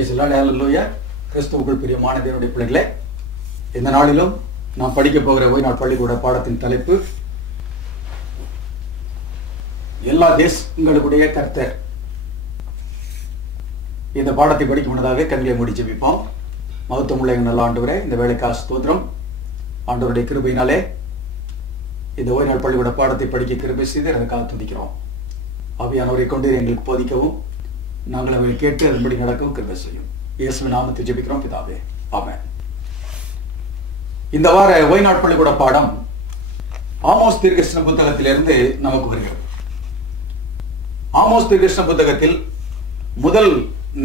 கிறிஸ்துவுக்குள் பிரியமான தேவனுடைய பிள்ளைகளே, இந்த நாளிலும் நாம் படிக்க போகிற ஓய்நாள் பள்ளிக்கூட பாடத்தின் தலைப்பு எல்லா தேசங்களுடைய கர்த்தர். இந்த பாடத்தை படிக்கும் முன்னதாக கண்களை மூடி ஜெபிப்போம். மகத்துவமுள்ள நல்ல ஆண்டவரே, இந்த வேலைக்காக ஸ்தோத்திரம். ஆண்டவருடைய கிருபையினாலே இந்த ஓய்நாள் பள்ளிக்கூட பாடத்தை படிக்க கிருபை செய்து எனக்காக துதிக்கிறோம். ஆவியானவரை கொண்டு எங்களுக்கு போதிக்கவும் நாங்கள் அவரை கேட்டு அதன்படி நடக்கவும் கிருபை செய்யும். இயேசுவின் நாமத்தை ஜெபிக்கிறோம் பிதாவே, ஆமென். இந்த வார ஓய்நாள் பள்ளிக்கூட பாடம் ஆமோஸ் தீர்க்கதரிசன புத்தகத்திலிருந்து நமக்கு வருகிறது. ஆமோஸ் தீர்க்கதரிசன புத்தகத்தில் முதல்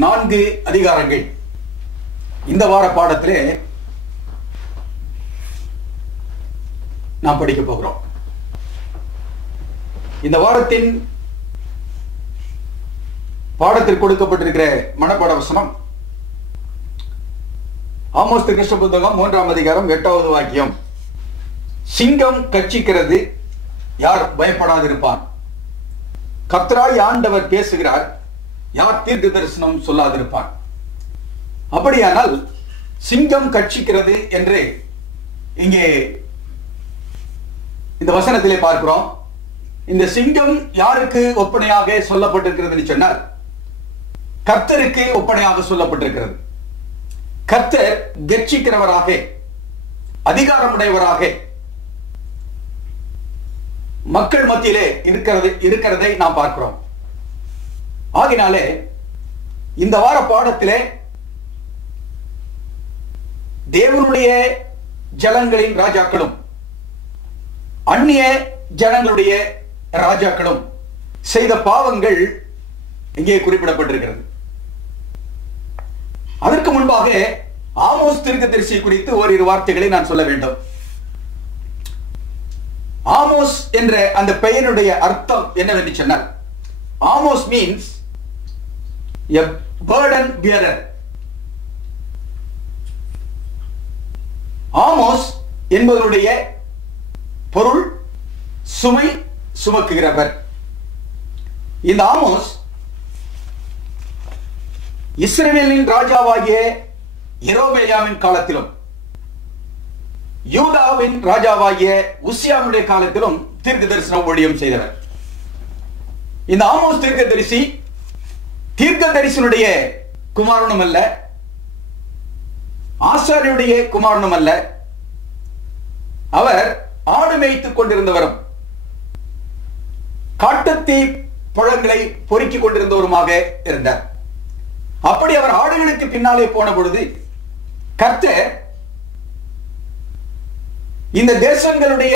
4 அதிகாரங்கள் இந்த வார பாடத்திலே நாம் படிக்க போகிறோம். இந்த வாரத்தின் பாடத்தில் கொடுக்கப்பட்டிருக்கிற மனப்பாட வசனம் ஆமோஸ் தீர்க்கதரிசன புத்தகம் 3ஆம் அதிகாரம் 8வது வாக்கியம். சிங்கம் கர்ச்சிக்கிறது, யார் பயப்படாதிருப்பான்? கர்த்தராகிய ஆண்டவர் பேசுகிறார், யார் தீர்க்க தரிசனம் சொல்லாதிருப்பான்? அப்படியானால் சிங்கம் கர்ச்சிக்கிறது என்று இங்கே இந்த வசனத்திலே பார்க்கிறோம். இந்த சிங்கம் யாருக்கு ஒப்பனையாக சொல்லப்பட்டிருக்கிறது சொன்னால் கர்த்தருக்கு ஒப்பனையாக சொல்லப்பட்டிருக்கிறது. கர்த்தர் கர்ச்சிக்கிறவராக, அதிகாரமுடையவராக மக்கள் மத்தியிலே இருக்கிறதை நாம் பார்க்கிறோம். ஆகினாலே இந்த வார பாடத்திலே தேவனுடைய ஜனங்களின் ராஜாக்களும் அந்நிய ஜனங்களுடைய ராஜாக்களும் செய்த பாவங்கள் இங்கே குறிப்பிடப்பட்டிருக்கிறது. அதற்கு முன்பாக ஆமோஸ் தீர்க்கதரிசி குறித்து ஓரிரு வார்த்தைகளை நான் சொல்ல வேண்டும். ஆமோஸ் என்ற அந்த பெயருடைய அர்த்தம் என்னவென்று சொன்னால், Amos means a burden bearer. Amos என்பதனுடைய பொருள் சுமை சுமக்குகிறவர். இந்த ஆமோஸ் இஸ்ரவேலின் ராஜாவாகிய யெரொபெயாமின் காலத்திலும் யூதாவின் ராஜாவாகிய உசியாவுடைய காலத்திலும் தீர்க்க தரிசன ஊழியம் செய்தவர். இந்த ஆமோஸ் தீர்க்கதரிசி தீர்க்கதரிசனுடைய குமாரனும் அல்ல, ஆசாரியனுடைய குமாரனும் அல்ல. அவர் ஆடு மேய்த்துக் கொண்டிருந்தவரும் காட்டுத்தீ பழங்களை பொறுக்கிக் கொண்டிருந்தவருமாக இருந்தார். அப்படி அவர் ஆடுகளுக்கு பின்னாலே போன பொழுது கர்த்தர் இந்த தேசங்களுடைய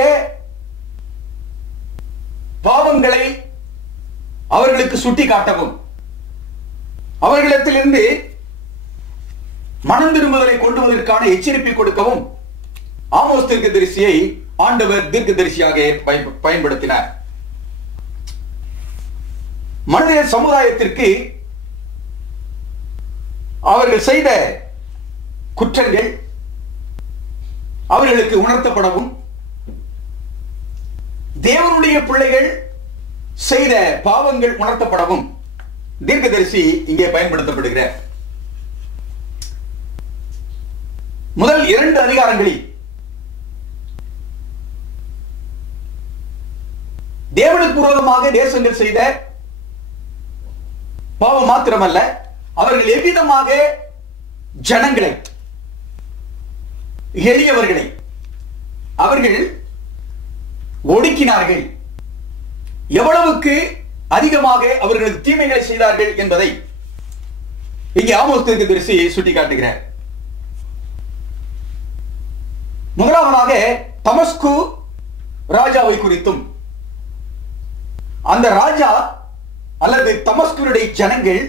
பாவங்களை அவர்களுக்கு சுட்டி காட்டவும், அவர்களிடத்திலிருந்து மனம் திரும்புதலை கொண்டு வருவதற்கான எச்சரிப்பை கொடுக்கவும் ஆமோஸ் தீர்க்கதரிசியை ஆண்டவர் தீர்க்கதரிசியாக பயன்படுத்தினார். மனித சமுதாயத்திற்கு அவர்கள் செய்த குற்றங்கள் அவர்களுக்கு உணர்த்தப்படவும், தேவனுடைய பிள்ளைகள் செய்த பாவங்கள் உணர்த்தப்படவும் தீர்க்கதரிசி இங்கே பயன்படுத்தப்படுகிறார். முதல் 2 அதிகாரங்களில் தேவனுக்கு விரோதமாக தேசங்கள் செய்த பாவம் மாத்திரமல்ல, அவர்கள் எவ்விதமாக ஜனங்களை, எளியவர்களை அவர்கள் ஒடுக்கினார்கள், எவ்வளவுக்கு அதிகமாக அவர்களுக்கு தீமைகளை செய்தார்கள் என்பதை இங்கே ஆமோஸ் தீர்க்கதரிசி சுட்டிக்காட்டுகிறார். முதலாவதாக தமஸ்கு ராஜாவை குறித்தும், அந்த ராஜா அல்லது தமஸ்குடைய ஜனங்கள்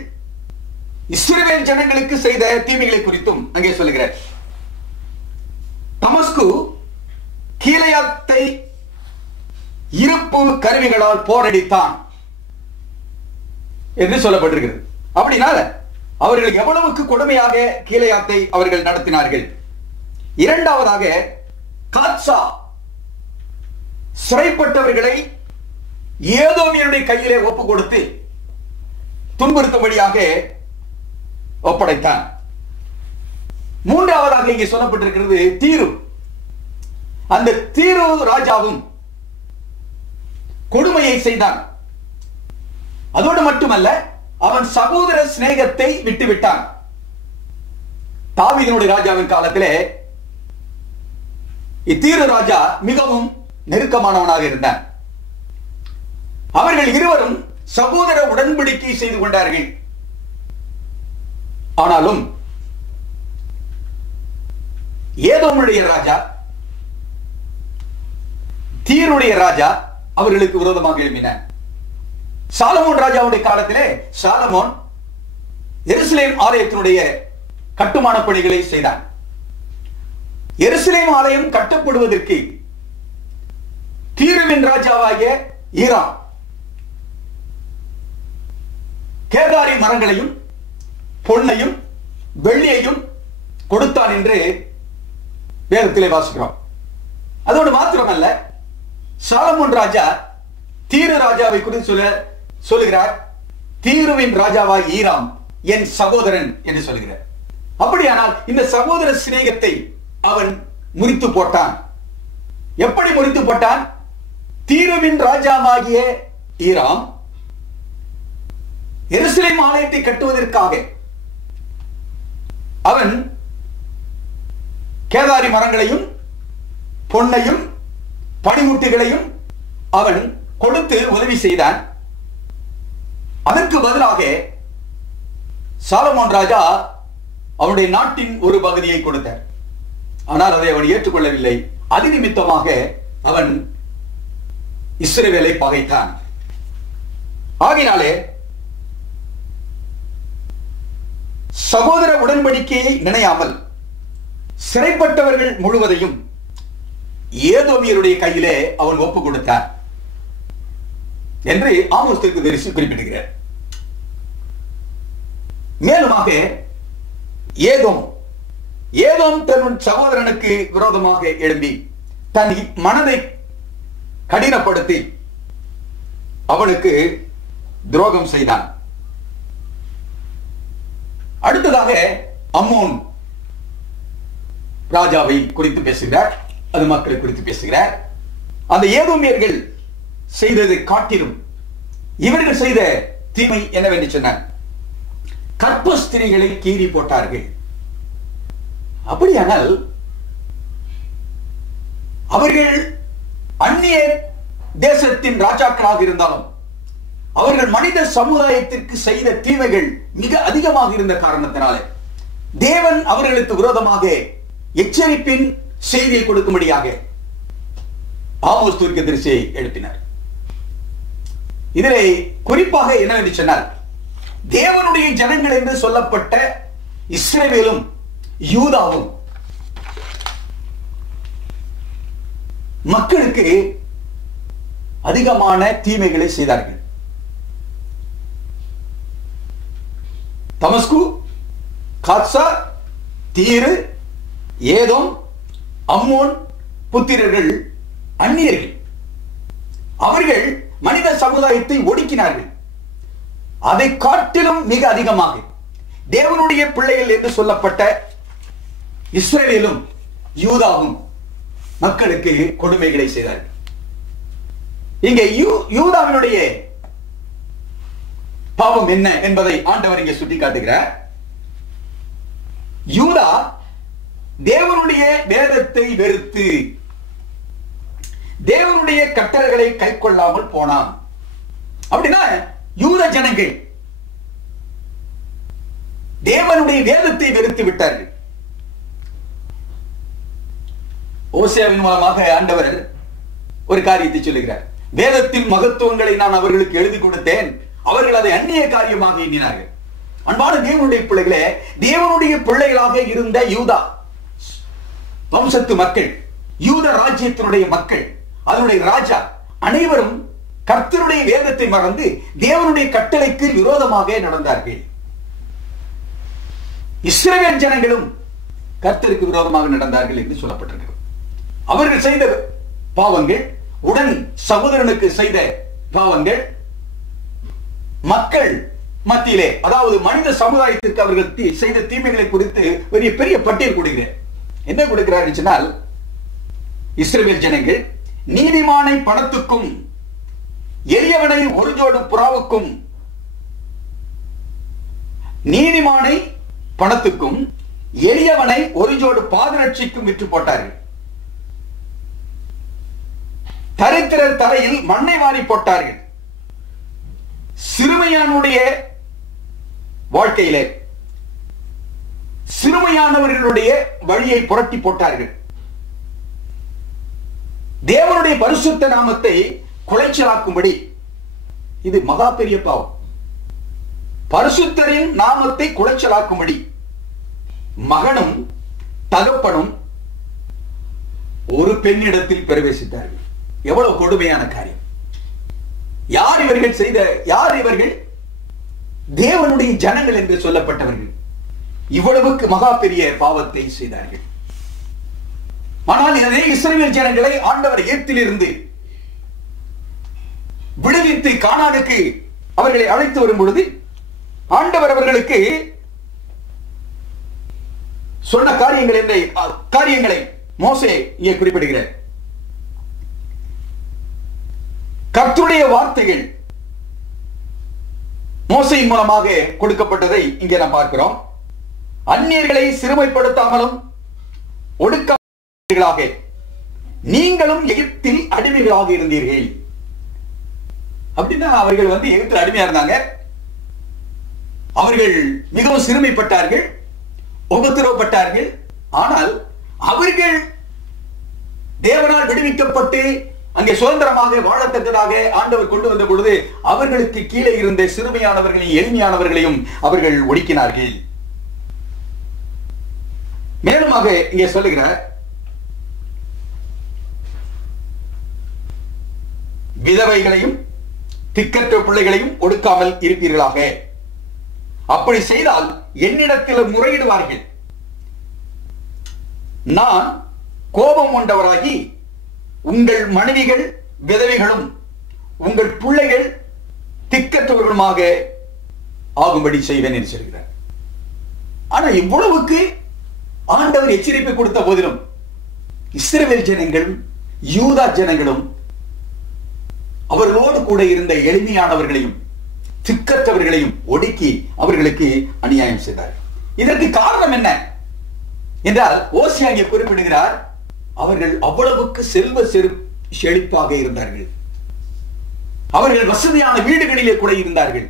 இஸ்ரவேல் ஜனங்களுக்கு செய்த தீமைகளை குறித்தும் அங்கே சொல்லுகிறார். தமஸ்கு கீலேயாத்தை இருப்பு கருவிகளால் போரடித்தான் என்று சொல்லப்பட்டிருக்கிறது. அப்படினால அவர்கள் எவ்வளவுக்கு கொடுமையாக கீலேயாத்தை அவர்கள் நடத்தினார்கள். இரண்டாவதாக காத்சா சிறைப்பட்டவர்களை ஏதோமியருடைய கையிலே ஒப்பு கொடுத்து துன்புறுத்தும்படியாக ஒப்படைத்தான். மூன்றாவதாக இங்கே சொல்லப்பட்டிருக்கிறது தீரு. அந்த தீரு ராஜாவும் கொடுமையை செய்தான். அதோடு மட்டுமல்ல, அவன் சகோதர சிநேகத்தை விட்டுவிட்டான். தாவீதினுடைய ராஜாவின் காலத்திலே இத்தீரு ராஜா மிகவும் நெருக்கமானவனாக இருந்தான். அவர்கள் இருவரும் சகோதர உடன்படிக்கை செய்து கொண்டார்கள். ஆனாலும் ஏதோமுடைய ராஜா, தீருடைய ராஜா அவர்களுக்கு விரோதமாக எழுப்பினார். சாலமோன் ராஜாவுடைய காலத்திலே சாலமோன் எருசலேம் ஆலயத்தினுடைய கட்டுமான பணிகளை செய்தான். எருசலேம் ஆலயம் கட்டப்படுவதற்கு தீருவின் ராஜாவாகிய ஈராம் கேதாரி மரங்களையும் பொன்னையும் வெள்ளியையும் கொடுத்தான் என்று வேதத்திலே வாசிக்கிறோம். அதோடு மாத்திரமல்ல, சாலமோன் ராஜா தீரு ராஜாவை குறித்து சொல்லுகிறார், தீருவின் ராஜாவாய் ஈராம் என் சகோதரன் என்று சொல்கிறார். அப்படியானால் இந்த சகோதர சிநேகத்தை அவன் முறித்து போட்டான். எப்படி முறித்து போட்டான்? தீருவின் ராஜாவாகிய ஈராம் எருசலேம் ஆலயத்தை கட்டுவதற்காக அவன் கேதாரி மரங்களையும் பொன்னையும் பனிமுட்டுகளையும் அவன் கொடுத்து உதவி செய்தான். அதற்கு பதிலாக சாலமோன் ராஜா அவனுடைய நாட்டின் ஒரு பகுதியை கொடுத்தார். ஆனால் அதை அவன் ஏற்றுக்கொள்ளவில்லை. அது நிமித்தமாக அவன் இஸ்ரவேலை பகைத்தான். ஆகினாலே சகோதர உடன்படிக்கையை நினையாமல் சிறைப்பட்டவர்கள் முழுவதையும் ஏதோமியருடைய கையிலே அவன் ஒப்பு கொடுத்தார் என்று ஆமோஸ் தீர்க்கதரிசி குறிப்பிடுகிறார். மேலுமாக ஏதோம் தன் சகோதரனுக்கு விரோதமாக எழும்பி தன் மனதை கடினப்படுத்தி அவனுக்கு துரோகம் செய்தான். அடுத்ததாக அம்மோன் ராஜாவை குறித்து பேசுகிறார். அது மக்களை குறித்து பேசுகிறார். அந்த ஏதோமியர்கள் செய்ததை காட்டிலும் இவர்கள் செய்த தீமை என்னவென்று சொன்னார், கற்பஸ்திரிகளை கீறி போட்டார்கள். அப்படியானால் அவர்கள் அந்நிய தேசத்தின் ராஜாக்களாக இருந்தாலும் அவர்கள் மனித சமுதாயத்திற்கு செய்த தீமைகள் மிக அதிகமாக இருந்த காரணத்தினாலே தேவன் அவர்களுக்கு விரோதமாக எச்சரிப்பின் செய்தியை கொடுக்கும்படியாக ஆமோஸ் தீர்க்கதரிசியை எழுப்பினார். இதிலே குறிப்பாக என்னவென்று சொன்னால், தேவனுடைய ஜனங்கள் என்று சொல்லப்பட்ட இஸ்ரவேலும் யூதாவும் மக்களுக்கு அதிகமான தீமைகளை செய்தார்கள். தமஸ்கு, காத்சா, தீரு, ஏதோம், அம்மோன் புத்திரர்கள் அந்நியர்கள். அவர்கள் மனித சமுதாயத்தை ஒடுக்கினார்கள். அதை காட்டிலும் மிக அதிகமாக தேவனுடைய பிள்ளைகள் என்று சொல்லப்பட்ட இஸ்ரவேலும் யூதாவும் மக்களுக்கு கொடுமைகளை செய்தார்கள். இங்கே யூதாவினுடைய பாவம் என்ன என்பதை ஆண்டவர் இங்கே சுட்டிக்காட்டுகிறார். யூதா தேவனுடைய வேதத்தை வெறுத்து தேவனுடைய கட்டளைகளை கை கொள்ளாமல் போனான். அப்படின்னா யூத ஜனங்கள் தேவனுடைய வேதத்தை வெறுத்து விட்டார்கள். ஓசியாவின் மூலமாக ஆண்டவர் ஒரு காரியத்தை சொல்லுகிறார். வேதத்தின் மகத்துவங்களை நான் அவர்களுக்கு எழுதி கொடுத்தேன், அவர்கள் அதை அந்நிய காரியமாக எண்ணினார்கள். அன்பான தேவனுடைய பிள்ளைகளே, தேவனுடைய பிள்ளைகளாக இருந்த யூதா வம்சத்து மக்கள், யூத ராஜ்யத்தினுடைய மக்கள், அதனுடைய ராஜா அனைவரும் கர்த்தருடைய வேதத்தை மறந்து தேவனுடைய கட்டளைக்கு விரோதமாக நடந்தார்கள். இஸ்ரவேல் ஜனங்களும் கர்த்தருக்கு விரோதமாக நடந்தார்கள் என்று சொல்லப்பட்டிருக்கிறது. அவர்கள் செய்த பாவங்கள், உடன் சகோதரனுக்கு செய்த பாவங்கள், மக்கள் மத்தியிலே, அதாவது மனித சமுதாயத்திற்கு அவர்கள் செய்த தீமைகளை குறித்து பெரிய பட்டியல் கொடுக்கிறேன். என்ன கொடுக்கிறார் சொன்னால், இஸ்ரவேல் ஜனங்கள் நீதிமானை பணத்துக்கும் எளியவனை ஒரு ஜோடு புறாவுக்கும், நீதிமானை பணத்துக்கும் எளியவனை ஒரு ஜோடு பாதரட்சிக்கும் விற்று போட்டார்கள். தரித்திரர் தரையில் மண்ணை வாரி போட்டார்கள். சிறுமையானுடைய வாழ்க்கையிலே சிறுமையானவர்களுடைய வழியை புரட்டி போட்டார்கள். தேவனுடைய பரிசுத்த நாமத்தை குலைச்சலாக்கும்படி, இது மகா பெரிய பாவம். பரிசுத்தரின் நாமத்தை குலைச்சலாக்கும்படி மகனும் தகப்பனும் ஒரு பெண்ணிடத்தில் பிரவேசித்தார்கள். எவ்வளவு கொடுமையான காரியம்! யார் இவர்கள்? தேவனுடைய ஜனங்கள் என்று சொல்லப்பட்டவர்கள் இவ்வளவுக்கு மகா பெரிய பாவத்தை செய்தார்கள். ஆனால் இதே இஸ்ரவேல் ஜனங்களை ஆண்டவர் எகிப்திலிருந்து விடுவித்து கானானுக்கு அவர்களை அழைத்து வரும் பொழுது ஆண்டவர் அவர்களுக்கு சொன்ன காரியங்களை மோசே இங்கே குறிப்பிடுகிறார். கர்த்தருடைய வார்த்தைகள் மோசையின் மூலமாக கொடுக்கப்பட்டதை இங்கே நாம் பார்க்கிறோம். அந்நியர்களை சிறுமைப்படுத்தாமலும் ஒடுக்காக நீங்களும் எகிப்தில் அடிமைகளாக இருந்தீர்கள். அப்படின்னா அவர்கள் எகிப்தில் அடிமையா இருந்தாங்க. அவர்கள் மிகவும் சிறுமைப்பட்டார்கள், உபத்திரவப்பட்டார்கள். ஆனால் அவர்கள் தேவனால் விடுவிக்கப்பட்டு அங்கே சுதந்திரமாக வாழத்தக்கதாக ஆண்டவர் கொண்டு வந்த பொழுது அவர்களுக்கு கீழே இருந்த சிறுமையானவர்களையும் எளிமையானவர்களையும் அவர்கள் ஒடுக்கினார்கள். மேலுமாக இங்கே சொல்லுகிறார், விதவைகளையும் திக்கற்ற பிள்ளைகளையும் ஒடுக்காமல் இருப்பீர்களாக. அப்படி செய்தால் என்னிடத்தில் முறையிடுவார்கள். நான் கோபம் கொண்டவராகி உங்கள் மனைவிகள் விதவைகளும் உங்கள் பிள்ளைகள் திக்கற்றவர்களுமாக ஆகும்படி செய்வேன் என்று சொல்கிறார். ஆனா இவ்வளவுக்கு ஆண்டவர் எச்சரிப்பை கொடுத்த போதிலும் இஸ்ரவேல் ஜனங்களும் யூதா ஜனங்களும் அவர்களோடு கூட இருந்த எளிமையானவர்களையும் திக்கற்றவர்களையும் ஒடுக்கி அவர்களுக்கு அநியாயம் செய்தார். இதற்கு காரணம் என்ன என்றால் ஓசியா இங்கே குறிப்பிடுகிறார், அவர்கள் அவ்வளவுக்கு செழிப்பாக இருந்தார்கள். அவர்கள் வசதியான வீடுகளிலே கூட இருந்தார்கள்.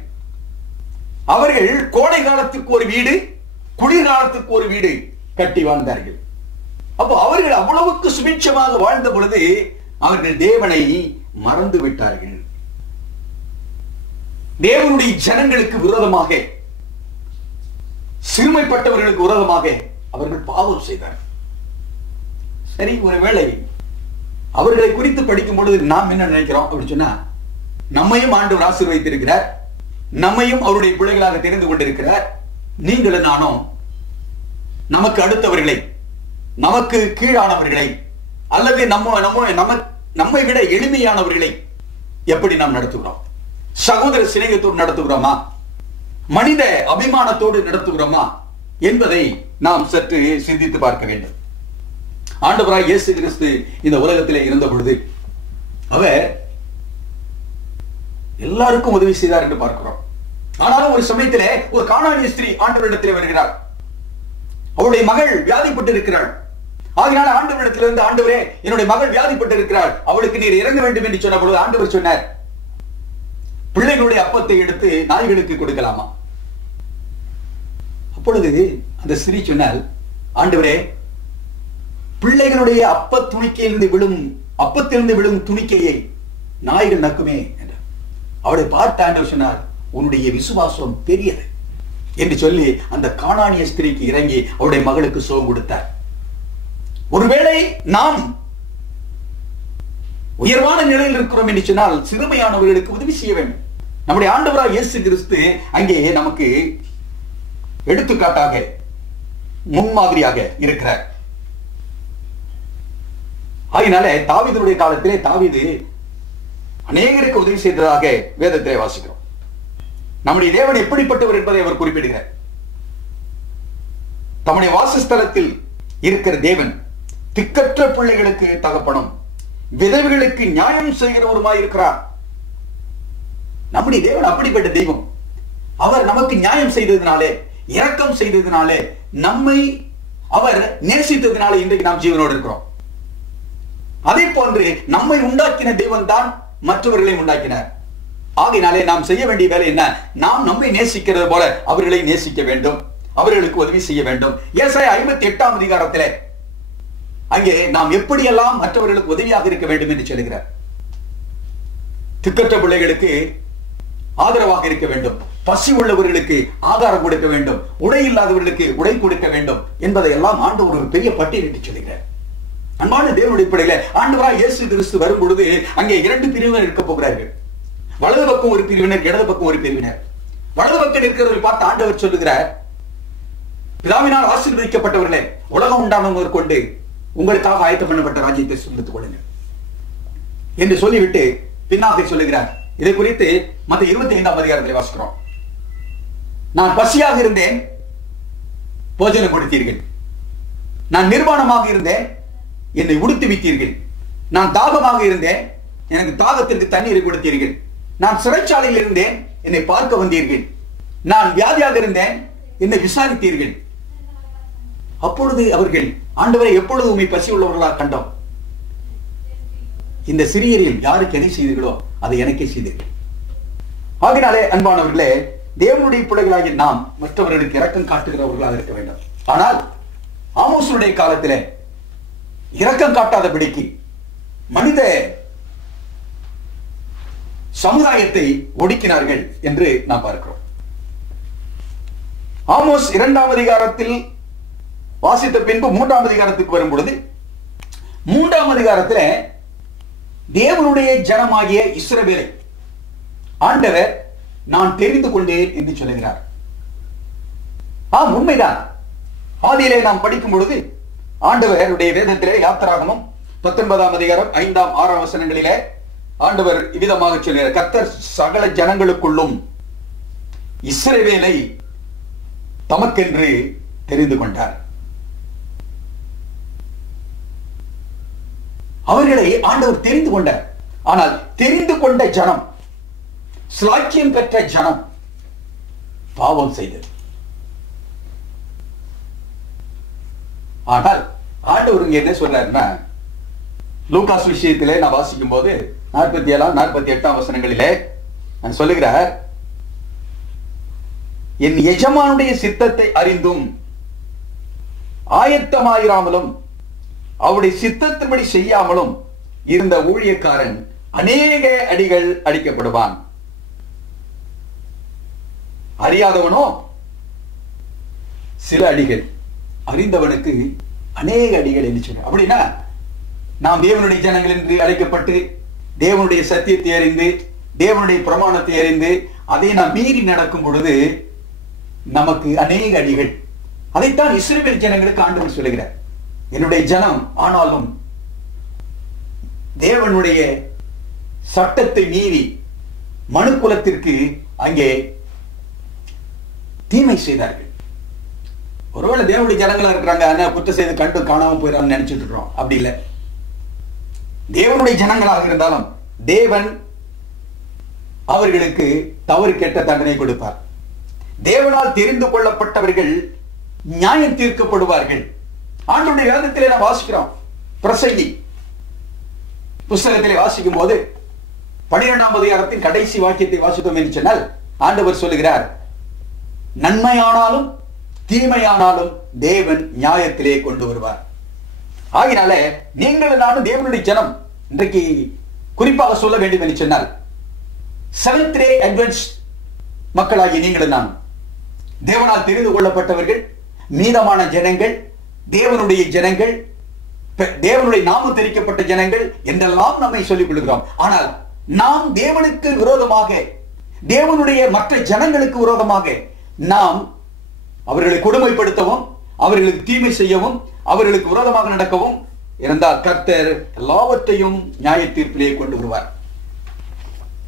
அவர்கள் கோடை காலத்துக்கு ஒரு வீடு, குளிர்காலத்துக்கு ஒரு வீடு கட்டி வாழ்ந்தார்கள். அப்போ அவர்கள் அவ்வளவுக்கு சுபிட்சமாக வாழ்ந்த பொழுது அவர்கள் தேவனை மறந்து விட்டார்கள். தேவனுடைய ஜனங்களுக்கு விரோதமாக, சிறுமைப்பட்டவர்களுக்கு விரோதமாக அவர்கள் பாவம் செய்தார்கள். சரி, ஒருவேளை அவர்களை குறித்து படிக்கும் பொழுது நாம் என்ன நினைக்கிறோம் அப்படின்னு சொன்னா, நம்மையும் ஆண்டவர் ஆசீர்வதித்திருக்கிறார், நம்மையும் அவருடைய பிள்ளைகளாக தெரிந்து கொண்டிருக்கிறார். நீங்களும் நானும் நமக்கு அடுத்தவர்களை, நமக்கு கீழானவர்களை அல்லது நம்மை விட எளிமையானவர்களை எப்படி நாம் நடத்துகிறோம்? சகோதர சிநேகத்தோடு நடத்துகிறோமா? மனித அபிமானத்தோடு நடத்துகிறோமா என்பதை நாம் சற்று சிந்தித்து பார்க்க வேண்டும். ஆண்டவராய் இயேசு கிறிஸ்து இந்த உலகத்திலே இருந்த பொழுது அவர் எல்லாருக்கும் உதவி செய்தார் என்று பார்க்கிறோம். ஆனாலும் ஒரு சமயத்திலே ஒரு கானானிய ஸ்திரீ ஆண்டவரிடத்திலே வருகிறார். அவருடைய மகள் வியாதிப்பட்டு இருக்கிறாள். ஆகினால ஆண்டவரிடத்திலிருந்து, ஆண்டவரே என்னுடைய மகள் வியாதிப்பட்டு இருக்கிறாள், அவளுக்கு நீர் இறங்க வேண்டும் என்று சொன்ன பொழுது ஆண்டவர் சொன்னார், பிள்ளைகளுடைய அப்பத்தை எடுத்து நாய்களுக்கு கொடுக்கலாமா? அப்பொழுது அந்த ஸ்திரீ சொன்னால், ஆண்டவரே பிள்ளைகளுடைய அப்பத்திலிருந்து விழும் துணிக்கையை நாய்கள் நக்குமே என்றார். அவளை பார்த்த ஆண்டவர் சொன்னார், உன்னுடைய விசுவாசம் பெரியது என்று சொல்லி அந்த கானானிய ஸ்திரீக்கு இறங்கி அவருடைய மகளுக்கு சுகம் கொடுத்தார். ஒருவேளை நாம் உயர்வான நிலையில் இருக்கிறோம் என்று சொன்னால் சிறுமையானவர்களுக்கு உதவி செய்ய வேண்டும். நம்முடைய ஆண்டவராய் இயேசு கிறிஸ்து அங்கே நமக்கு எடுத்துக்காட்டாக, முன்மாதிரியாக இருக்கிறார். ஆகினால தாவீதுடைய காலத்திலே தாவீது அநேகருக்கு உதவி செய்ததாக வேதத்திலே வாசிக்கிறோம். நம்முடைய தேவன் எப்படிப்பட்டவர் என்பதை அவர் குறிப்பிடுகிறார். தம்முடைய வாசஸ்தலத்தில் இருக்கிற தேவன் திக்கற்ற பிள்ளைகளுக்கு தகப்பனும் விதவைகளுக்கு நியாயம் செய்கிறவருமாய் இருக்கிறார். நம்முடைய தேவன் அப்படிப்பட்ட தெய்வம். அவர் நமக்கு நியாயம் செய்ததினாலே, இரக்கம் செய்ததினாலே, நம்மை அவர் நேசித்ததினாலே இன்றைக்கு நாம் ஜீவனோடு இருக்கிறோம். அதே போன்று நம்மை உண்டாக்கின தேவன் தான் மற்றவர்களை உண்டாக்கினார். ஆகையினாலே நாம் செய்ய வேண்டிய வேலை என்ன? நாம் நம்மை நேசிக்கிறது போல அவர்களை நேசிக்க வேண்டும், அவர்களுக்கு உதவி செய்ய வேண்டும். ஏசாயா 58ஆம் அதிகாரத்திலே அங்கே நாம் எப்படியெல்லாம் மற்றவர்களுக்கு உதவியாக இருக்க வேண்டும் என்று சொல்கிறார். திக்கற்ற பிள்ளைகளுக்கு ஆதரவாக இருக்க வேண்டும், பசி உள்ளவர்களுக்கு ஆதாரம் கொடுக்க வேண்டும், உடை இல்லாதவர்களுக்கு உடை கொடுக்க வேண்டும் என்பதை எல்லாம் ஆண்டவர் ஒரு பெரிய பட்டியலிட்டு சொல்கிறார். அன்பான தேவனுடைய பிள்ளைகளே, ஆண்டவராய் இயேசு கிறிஸ்து வரும் பொழுது அங்கே 2 பிரிவினர் இருக்க போகிறார்கள். வலது பக்கம் ஒரு பிரிவினர், இடது பக்கம் ஒரு பிரிவினர். வலது பக்கம் இருக்கிறவர்கள் பார்த்து ஆண்டவர் சொல்லுகிறார், பிதாவினால் ஆசீர்வதிக்கப்பட்டவர்களே, உலகம் உண்டான முதற்கொண்டு உங்களுக்காக ஆயத்தம் பண்ணப்பட்ட ராஜ்யத்தை சுமந்துக் கொள்ளுங்கள் என்று சொல்லிவிட்டு பின்னாக சொல்லுகிறார். இதை குறித்து மத்திய 25ஆம் அதிகாரத்தில் வாசிக்கிறோம். நான் பசியாக இருந்தேன், போஜனம் கொடுத்தீர்கள். நான் நிர்வாணமாக இருந்தேன், என்னை உடுத்துவித்தீர்கள். நான் தாகமாக இருந்தேன், எனக்கு தாகத்திற்கு தண்ணீரை கொடுத்தீர்கள். நான் சிறைச்சாலையில் இருந்தேன், என்னை பார்க்க வந்தீர்கள். நான் வியாதியாக இருந்தேன், என்னை விசாரித்தீர்கள். அப்பொழுது அவர்கள், ஆண்டவரை எப்பொழுது உம்மை பசி உள்ளவர்களாக கண்டோம்? இந்த சிறியரில் யாருக்கு எதை செய்தீர்களோ அதை எனக்கே செய்தீர்கள். ஆகினாலே அன்பானவர்களே, தேவனுடைய பிள்ளைகளாகிய நாம் மற்றவர்களுக்கு இரக்கம் காட்டுகிறவர்களாக இருக்க வேண்டும். ஆனால் ஆமோசுடைய காலத்திலே இரக்கம் காட்டாதபடிக்கு மனித சமுதாயத்தை ஒடுக்கினார்கள் என்று நாம் பார்க்கிறோம். ஆமோஸ் 2ஆம் அதிகாரத்தில் வாசித்த பின்பு 3ஆம் அதிகாரத்துக்கு வரும் பொழுது 3ஆம் அதிகாரத்தில் தேவனுடைய ஜனமாகிய இஸ்ரவேலை ஆண்டவர் நான் தெரிந்து கொண்டேன் என்று சொல்லுகிறார். உண்மைதான். ஆதியிலே நாம் படிக்கும் பொழுது ஆண்டவருடைய வேதத்திலே யாத்திராகமம் 19ஆம் அதிகாரம் 5ஆம் 6ஆம் வசனங்களிலே ஆண்டவர் இவ்விதமாக சொல்கிறார், கர்த்தர் சகல ஜனங்களுக்குள்ளும் இஸ்ரவேலை தமக்கென்று தெரிந்து கொண்டார். அவர்களை ஆண்டவர் தெரிந்து கொண்டார். ஆனால் தெரிந்து கொண்ட ஜனம், ஸ்லாக்கியம் பெற்ற ஜனம் பாவம் செய்தது. ஆனால் ஆண்டவர் என்ன சொல்றாருன்னா, லூகாஸ் விஷயத்திலே நான் வாசிக்கும் போது 47ஆம் 48ஆம் வசனங்களிலே நான் சொல்லுகிறார், என் எஜமானுடைய சித்தத்தை அறிந்தும் ஆயத்தமாயிராமலும் அவருடைய சித்தத்தின்படி செய்யாமலும் இருந்த ஊழியக்காரன் அநேக அடிகள் அடிக்கப்படுவான். அறியாதவனோ சில அடிகள், அறிந்தவனுக்கு அநேக அடிகள் என்று சொன்ன. அப்படின்னா நாம் தேவனுடைய ஜனங்கள் என்று அழைக்கப்பட்டு தேவனுடைய சத்தியத்தை அறிந்து தேவனுடைய பிரமாணத்தை அறிந்து அதை நாம் மீறி நடக்கும் பொழுது நமக்கு அநேக அடிகள். அதைத்தான் இஸ்ரவேல் ஜனங்களுக்கு ஆண்டவர் சொல்லுகிறார், என்னுடைய ஜனம் ஆனாலும் தேவனுடைய சட்டத்தை மீறி மனுக்குலத்திற்கு அங்கே தீமை செய்தார்கள். ஒருவேளை தேவனுடைய ஜனங்களா இருக்கிறாங்க, குற்றம் செய்து கண்டு காணாம போயிடறாங்க நினைச்சிட்டு இருக்கிறோம். அப்படி இல்லை. தேவனுடைய ஜனங்களாக இருந்தாலும் தேவன் அவர்களுக்கு தவறு கெட்ட தண்டனை கொடுப்பார். தேவனால் தெரிந்து கொள்ளப்பட்டவர்கள் நியாயம் தீர்க்கப்படுவார்கள். ஆண்டவருடைய வேதத்திலே நாம் வாசிக்கிறோம். பிரசங்கி புஸ்தகத்திலே வாசிக்கும் போது 12ஆம் அதிகாரத்தின் கடைசி வாக்கியத்தை வாசித்தோம் என்று சொன்னால் ஆண்டவர் சொல்லுகிறார், நன்மையானாலும் தீமையானாலும் தேவன் நியாயத்திலே கொண்டு வருவார். ஆகினால நீங்கள் நானும் தேவனுடைய ஜனம். இன்றைக்கு குறிப்பாக சொல்ல வேண்டும் என்று சொன்னால் செவன்த் டே அட்வென்டிஸ்ட் மக்களாகி நீங்கள் நானும் தேவனால் தெரிந்து கொள்ளப்பட்டவர்கள், மீதமான ஜனங்கள், தேவனுடைய ஜனங்கள், தேவனுடைய நாமம் தெரிவிக்கப்பட்ட ஜனங்கள் என்றெல்லாம் நம்மை சொல்லிக் கொள்கிறோம். ஆனால் நாம் தேவனுக்கு விரோதமாக, தேவனுடைய மற்ற ஜனங்களுக்கு விரோதமாக நாம் அவர்களை கொடுமைப்படுத்தவும் அவர்களுக்கு தீமை செய்யவும் அவர்களுக்கு விரோதமாக நடக்கவும் இருந்தால் கர்த்தர் எல்லாவற்றையும் நியாய தீர்ப்பிலே கொண்டு வருவார்.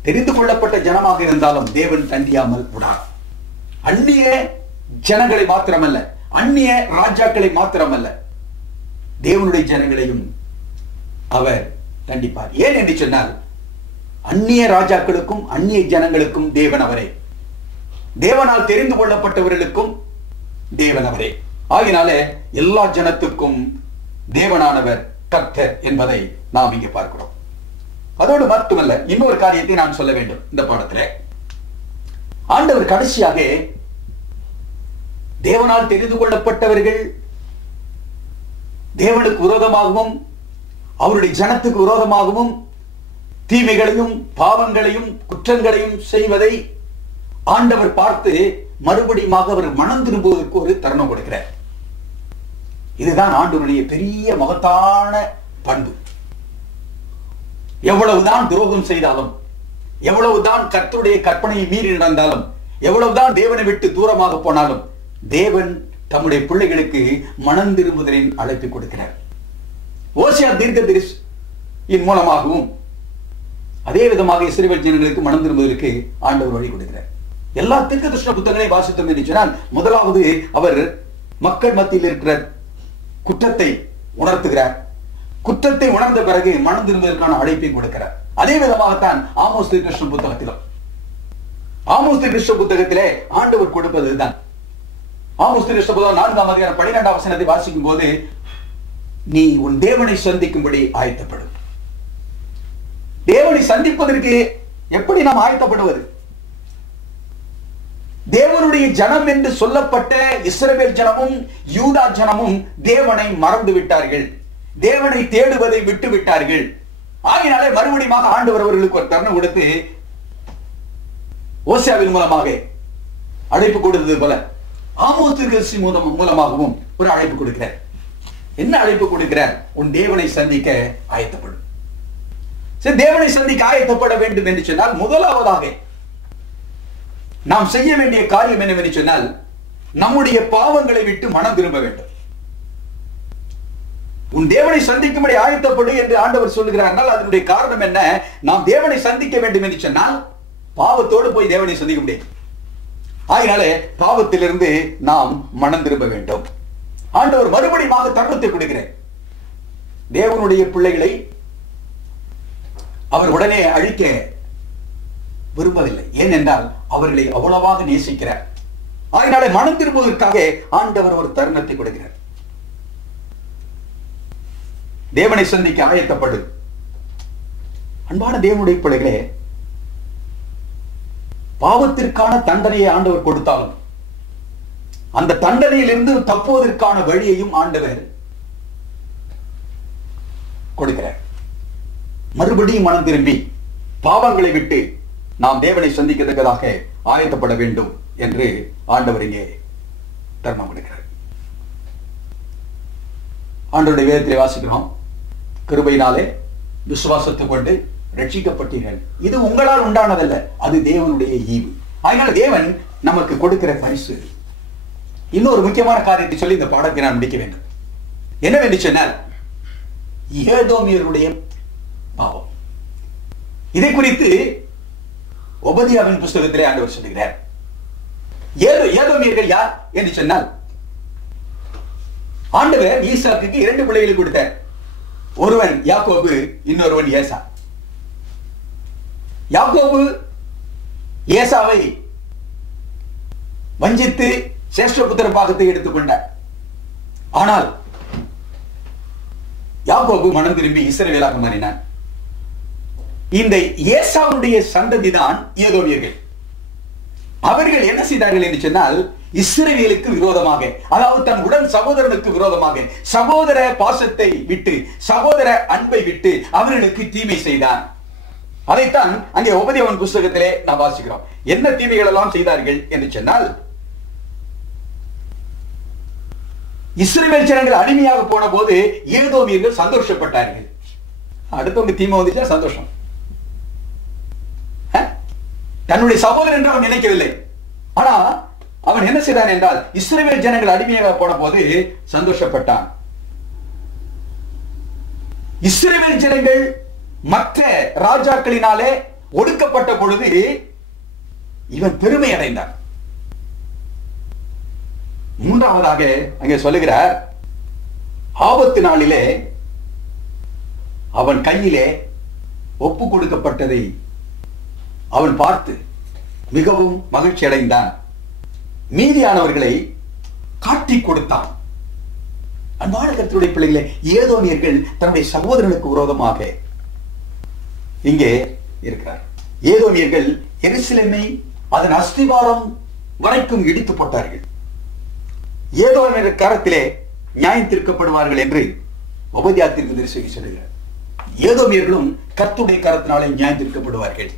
தெரிந்து கொள்ளப்பட்ட ஜனமாக இருந்தாலும் தேவன் தண்டியாமல் விடார். அந்நிய ஜனங்களை மாத்திரமல்ல, அந்நிய ராஜாக்களை மாத்திரமல்ல, தேவனுடைய ஜனங்களையும் அவர் தண்டிப்பார். ஏன் என்று சொன்னால், அந்நிய ராஜாக்களுக்கும் அந்நிய ஜனங்களுக்கும் தேவன் அவரே, தேவனால் தெரிந்து கொள்ளப்பட்டவர்களுக்கும் தேவன் அவரே. ஆகினாலே எல்லா ஜனத்துக்கும் தேவனானவர் கர்த்தர் என்பதை நாம் இங்கே பார்க்கிறோம். அதோடு மட்டுமல்ல, இன்னொரு காரியத்தை நான் சொல்ல வேண்டும். இந்த பாடத்தில் ஆண்டவர் கடைசியாக தேவனால் தெரிந்து கொள்ளப்பட்டவர்கள் தேவனுக்கு விரோதமாகவும் அவருடைய ஜனத்துக்கு விரோதமாகவும் தீமைகளையும் பாவங்களையும் குற்றங்களையும் செய்வதை ஆண்டவர் பார்த்து மறுபடியும் அவர் மனம் திரும்புவதற்கு ஒரு தருணம் கொடுக்கிறார். இதுதான் ஆண்டவருடைய பெரிய மகத்தான பண்பு. எவ்வளவுதான் துரோகம் செய்தாலும், எவ்வளவுதான் கர்த்தருடைய கற்பனையை மீறி நடந்தாலும், எவ்வளவுதான் தேவனை விட்டு தூரமாக போனாலும், தேவன் தம்முடைய பிள்ளைகளுக்கு மனம் திரும்புதலின் அழைப்பு கொடுக்கிறார். ஓசியா தீர்க்கதரிசியின் மூலமாகவும் அதே விதமாக இஸ்ரவேல் ஜனங்களுக்கு மனம் திரும்புவதற்கு ஆண்டவர் வழி கொடுக்கிறார். எல்லா தீர்க்கதரிசன புத்தகங்களையும் வாசித்தோம் என்று சொன்னால், முதலாவது அவர் மக்கள் மத்தியில் இருக்கிற குற்றத்தை உணர்த்துகிறார். குற்றத்தை உணர்ந்த பிறகு மனம் திரும்புவதற்கான அழைப்பை கொடுக்கிறார். அதே விதமாகத்தான் ஆமோஸ் தீர்க்கதரிசன புத்தகத்திலும், ஆமோஸ் தீர்க்கதரிசன புத்தகத்திலே ஆண்டவர் கொடுப்பதுதான். ஆமோஸ் தீர்க்கதரிசன புத்தகம் 4ஆம் அதிகாரம் 12ஆம் வசனத்தை வாசிக்கும் போது, நீ உன் தேவனை சந்திக்கும்படி ஆயத்தப்படும். தேவனை சந்திப்பதற்கு எப்படி நாம் ஆயத்தப்படுவது? தேவனுடைய ஜனம் என்று சொல்லப்பட்ட இஸ்ரவேல் ஜனமும் யூதா ஜனமும் தேவனை மறந்து விட்டார்கள், தேவனை தேடுவதை விட்டு விட்டார்கள். ஆகினாலே மறுபடியும் ஆண்டவர் அவர்களுக்கு ஒரு தருணம் கொடுத்து ஓசியாவின் மூலமாக அழைப்பு கொடுத்தது போல ஆமோஸ் தீர்க்கதரிசி மூலமாகவும் ஒரு அழைப்பு கொடுக்கிறார். என்ன அழைப்பு கொடுக்கிறார்? உன் தேவனை சந்திக்க ஆயத்தப்படும். தேவனை சந்திக்க ஆயத்தப்பட வேண்டும் என்று சொன்னால், முதலாவதாக நாம் செய்ய வேண்டிய காரியம் என்னவென்று சொன்னால், நம்முடைய பாவங்களை விட்டு மனம் திரும்ப வேண்டும். உன் தேவனை சந்திக்கும்படி ஆயத்தப்படு என்று ஆண்டவர் சொல்லுகிறார்கள். அதனுடைய காரணம் என்ன? நாம் தேவனை சந்திக்க வேண்டும் என்று சொன்னால் பாவத்தோடு போய் தேவனை சந்திக்க முடியும். ஆகினாலே பாவத்திலிருந்து நாம் மனம் திரும்ப வேண்டும். ஆண்டவர் மறுபடியும் தருணத்தை கொடுக்கிறேன். தேவனுடைய பிள்ளைகளை அவர் உடனே அழிக்க விரும்பவில்லை. ஏனென்றால் அவர்களை அவ்வளவாக நேசிக்கிறார். ஆகினாலே மனம் திரும்புவதற்காக ஆண்டவர் ஒரு தருணத்தை கொடுக்கிறார். தேவனை சந்திக்க ஆயத்தப்படு. அன்பான தேவனுடைய பிள்ளைகளே, பாவத்திற்கான தண்டனையை ஆண்டவர் கொடுத்தாலும் அந்த தண்டனையிலிருந்து தப்புவதற்கான வழியையும் ஆண்டவர் கொடுக்கிறார். மறுபடியும் மனம் திரும்பி பாவங்களை விட்டு நாம் தேவனை சந்திக்கத்தக்கதாக ஆயத்தப்பட வேண்டும் என்று ஆண்டவர் இங்கே தர்மம் கொடுக்கிறார். ஆண்டவருடைய வேதத்திலே வாசிக்கிறோம், கிருபையினாலே விசுவாசத்தை கொண்டு ரட்சிக்கப்பட்டீர்கள், இது உங்களால் உண்டானதல்ல, அது தேவனுடைய ஈவு. அதனால தேவன் நமக்கு கொடுக்கிற பரிசு. இன்னொரு முக்கியமான காரியத்தை சொல்லி இந்த பாடத்தை நான் முடிக்க வேண்டும். என்னவென்று சொன்னால், ஏதோமியருடைய பாவம். இதை குறித்து ஒபதியாவின் புஸ்தகத்திலே ஆண்டவர் சொல்லுகிறார். ஏதோமியர்கள் யார் என்று சொன்னால், ஆண்டவர் ஈசாக்குக்கு 2 பிள்ளைகளை கொடுத்தார். ஒருவன் யாக்கோபு, இன்னொருவன் ஏசா. யாக்கோபு ஏசாவை வஞ்சித்து சேஷ்டபுத்திர பாகத்தை எடுத்துக்கொண்டார். ஆனால் யாக்கோபு மனம் திரும்பி இஸ்ரவேலாக மாறினான். இந்த ஏசாவுடைய சந்ததிதான் ஏதோமியர்கள். அவர்கள் என்ன செய்தார்கள் என்று சொன்னால், இஸ்ரவேலுக்கு விரோதமாக, அதாவது தன் உடன் சகோதரனுக்கு விரோதமாக, சகோதர பாசத்தை விட்டு, சகோதர அன்பை விட்டு அவர்களுக்கு தீமை செய்தான். அதைத்தான் அங்கே உபதேவன் புஸ்தகத்திலே நாம் வாசிக்கிறோம். என்ன தீமைகள் எல்லாம் செய்தார்கள் என்று சொன்னால், இஸ்ரவேல் ஜனங்கள் அடிமையாக போன போது ஏதோமியர்கள் சந்தோஷப்பட்டார்கள். அடுத்தவங்க தீமை வந்துச்சா சந்தோஷம். தன்னுடைய சகோதரன் என்று அவன் நினைக்கவில்லை. ஆனா அவன் என்ன செய்தான் என்றால், இஸ்ரவேல் ஜனங்கள் அடிமையாக போன போது சந்தோஷப்பட்டான். இஸ்ரவேல் ஜனங்கள் மற்ற ராஜாக்களினாலே ஒடுக்கப்பட்ட பொழுது இவன் பெருமை அடைந்தான். மூன்றாவதாக அங்கே சொல்லுகிறார், ஆபத்து நாளிலே அவன் கையிலே ஒப்பு கொடுக்கப்பட்டதை அவன் பார்த்து மிகவும் மகிழ்ச்சி அடைந்தான். மீதியானவர்களை காட்டி கொடுத்தான். அன்பான கர்த்தருடைய பிள்ளைகளே, ஏதோமியர்கள் தன்னுடைய சகோதரனுக்கு விரோதமாக இங்கே இருக்கிறார். ஏதோமியர்கள் எருசலேமை அதன் அஸ்திவாரம் வரைக்கும் இடித்து போட்டார்கள். ஏதோமியர் கரத்திலே நியாயம் தீர்க்கப்படுவார்கள் என்று உபதியா தீர்க்கதரிசி சொல்கிறார். ஏதோமியர்களும் கர்த்தருடைய கரத்தினாலே நியாயம் தீர்க்கப்படுவார்கள்.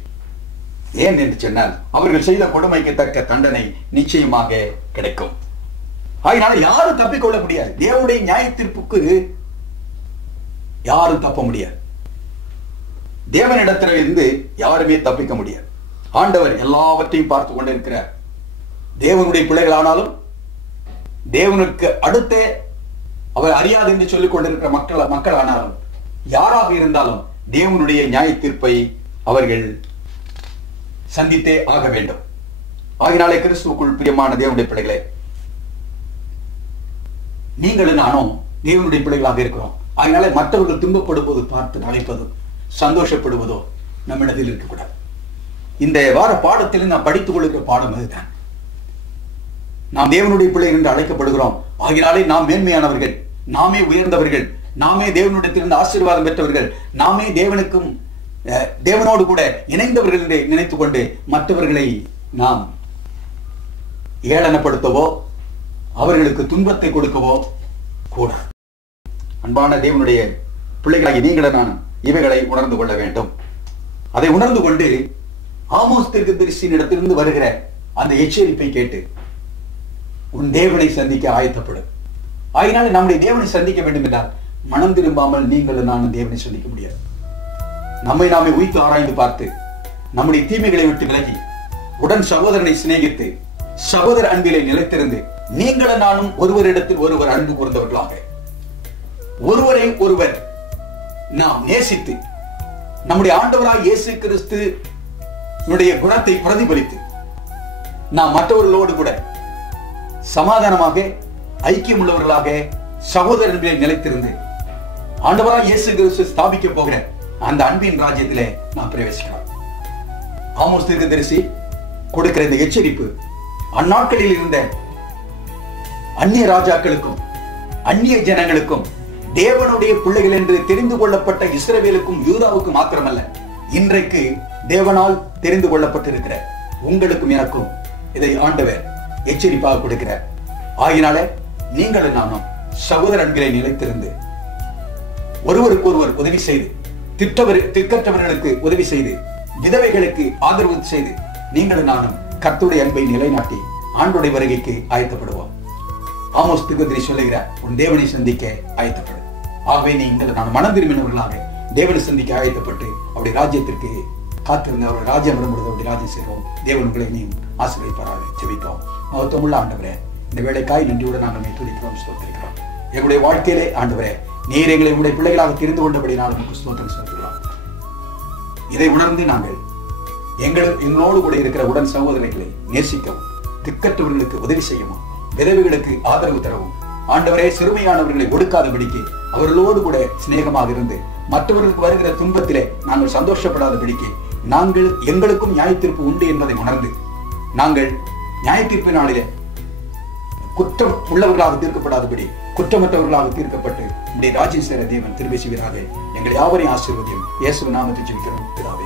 ஏன் என்று சொன்னால் அவர்கள் செய்த கொடுமைக்கு தக்க தண்டனை நிச்சயமாக கிடைக்கும். அதனால யாரும் தப்பிக்கொள்ள முடியாது. தேவனுடைய நியாய தீர்ப்புக்கு யாரும் தப்ப முடியாது. தேவனிடத்தில் இருந்து யாருமே தப்பிக்க முடியாது. ஆண்டவர் எல்லாவற்றையும் பார்த்து கொண்டிருக்கிறார். தேவனுடைய பிள்ளைகளானாலும் தேவனுக்கு அடுத்தே அவர் அறியாது என்று சொல்லிக் கொண்டிருக்கிற மக்கள் ஆனாலும் யாராக இருந்தாலும் தேவனுடைய நியாய தீர்ப்பை அவர்கள் சந்தித்தே ஆக வேண்டும். ஆகினாலே கிறிஸ்துவுக்குள் பிரியமான தேவனுடைய பிள்ளைகளே, நீங்களும் நானும் தேவனுடைய பிள்ளைகளாக இருக்கிறோம். அதனால மற்றவர்கள் துன்பப்படும்போது பார்த்து அழைப்பதோ சந்தோஷப்படுவதோ நம்மிடத்தில் இருக்கக்கூடாது. இந்த வார பாடத்தில் நாம் படித்துக் கொள்கிற பாடம் அதுதான். நாம் தேவனுடைய பிள்ளை என்று அழைக்கப்படுகிறோம். ஆகினாலே நாம் மேன்மையானவர்கள், நாமே உயர்ந்தவர்கள், நாமே தேவனுடையத்திலிருந்து ஆசீர்வாதம் பெற்றவர்கள், நாமே தேவனோடு கூட இணைந்தவர்கள் என்று நினைத்துக் கொண்டு மற்றவர்களை நாம் ஏளனப்படுத்தவோ அவர்களுக்கு துன்பத்தை கொடுக்கவோ கூடாது. அன்பான தேவனுடைய பிள்ளைகளாகி நீங்களும் நானும் இவைகளை உணர்ந்து கொள்ள வேண்டும். அதை உணர்ந்து கொண்டு ஆமோஸ் தீர்க்கதரிசியின் இடத்திலிருந்து வருகிற அந்த எச்சரிப்பை கேட்டு உன் தேவனை சந்திக்க ஆயத்தப்படும். ஆகினால நம்முடைய தேவனை சந்திக்க வேண்டும் என்றால் மனம் திரும்பாமல் நீங்களும் நானும் தேவனை சந்திக்க முடியாது. நம்மை நாமே உய்த்து ஆராய்ந்து பார்த்து நம்முடைய தீமைகளை விட்டு விலகி உடன் சகோதரனை சிநேகித்து சகோதர அன்பிலே நிலைத்திருந்து நீங்களும் நானும் ஒருவரிடத்தில் ஒருவர் அன்பு கூர்ந்தவர்களாக ஒருவரை ஒருவர் நாம் நேசித்து நம்முடைய ஆண்டவராய் இயேசு கிறிஸ்து குணத்தை பிரதிபலித்து நாம் மற்றவர்களோடு கூட சமாதானமாக ஐக்கியம் உள்ளவர்களாக சகோதர அன்பிலே நிலைத்திருந்து ஆண்டவராய் இயேசு கிறிஸ்து ஸ்தாபிக்க போகிற அந்த அன்பின் ராஜ்யத்திலே நாம் பிரவேசிக்கலாம். ஆமோஸ் தீர்க்கதரிசி கொடுக்கிற இந்த எச்சரிப்பு அந்நாட்களில் இருந்த அந்நிய ராஜாக்களுக்கும் அந்நிய ஜனங்களுக்கும் தேவனுடைய பிள்ளைகள் என்று தெரிந்து கொள்ளப்பட்ட இஸ்ரவேலுக்கும் யூதாவுக்கும் மாத்திரமல்ல, இன்றைக்கு தேவனால் தெரிந்து கொள்ளப்பட்டிருக்கிற உங்களுக்கும் எனக்கும் இதை ஆண்டவர் எச்சரிப்பாக கொடுக்கிறார். ஆகினால நீங்களும் நானும் சகோதர அன்பிலே நிலைத்திருந்து ஒருவருக்கு ஒருவர் உதவி செய்து திக்கற்றவர்களுக்கு உதவி செய்து விதவைகளுக்கு ஆதரவு செய்து நீங்களும் நானும் கர்த்தருடைய அன்பை நிலைநாட்டி ஆண்டோடைய வருகைக்கு ஆயத்தப்படுவோம். ஆமோஸ் தீர்க்கதரிசி சொல்லுகிறார், உன் தேவனை சந்திக்க ஆயத்தப்படு. ஆகவே நீங்கள் நான் மனம் திரும்பினவர்களாக தேவனை சந்திக்க ஆயத்தப்பட்டு அவருடைய ராஜ்யத்திற்கு காத்திருந்த அவருடைய ராஜ்யம் வரும்பொழுது அவருடைய ராஜ்யம் செய்வோம். தேவன் உங்களை நீ ஆசீர்வதிப்பாராக. ஜெபிப்போம். மகத்துவமுள்ள ஆண்டவரே, இந்த வேலைக்காய் நன்றியோடு நாங்கள் துதிக்கிறோம், ஸ்தோத்திரிக்கிறோம். எங்களுடைய வாழ்க்கையிலே ஆண்டவரே, நீர் எங்களை உங்களுடைய பிள்ளைகளாக தெரிந்து கொண்டபடி நான் உங்களுக்கு ஸ்தோத்திரம் செலுத்துகிறோம். இதை உணர்ந்து நாங்கள் எங்களோடு கூட இருக்கிற உடன் சகோதரர்களை நேசிக்கவும் திக்கற்றவர்களுக்கு உதவி செய்யவும் விதவைகளுக்கு ஆதரவு தரவும் ஆண்டவரே சிறுமையானவர்களை ஒடுக்காதபடிக்கு அவர்களோடு கூட சிநேகமாக இருந்து மற்றவர்களுக்கு வருகிற துன்பத்திலே நாங்கள் சந்தோஷப்படாதபடிக்கு நாங்கள் எங்களுக்கும் நியாய தீர்ப்பு உண்டு என்பதை உணர்ந்து நாங்கள் நியாய தீர்ப்பு நாளிலே குற்றம் உள்ளவர்களாக தீர்க்கப்படாதபடி குற்றமற்றவர்களாக தீர்க்கப்பட்டு நம்முடைய ராஜ்யம் சேர தேவன் திரும்பி செய்வீராக. எங்களை யாவரையும் ஆசீர்வதியும். இயேசு நாமத்தில் ஜெபிக்கிறோம் பிதாவே.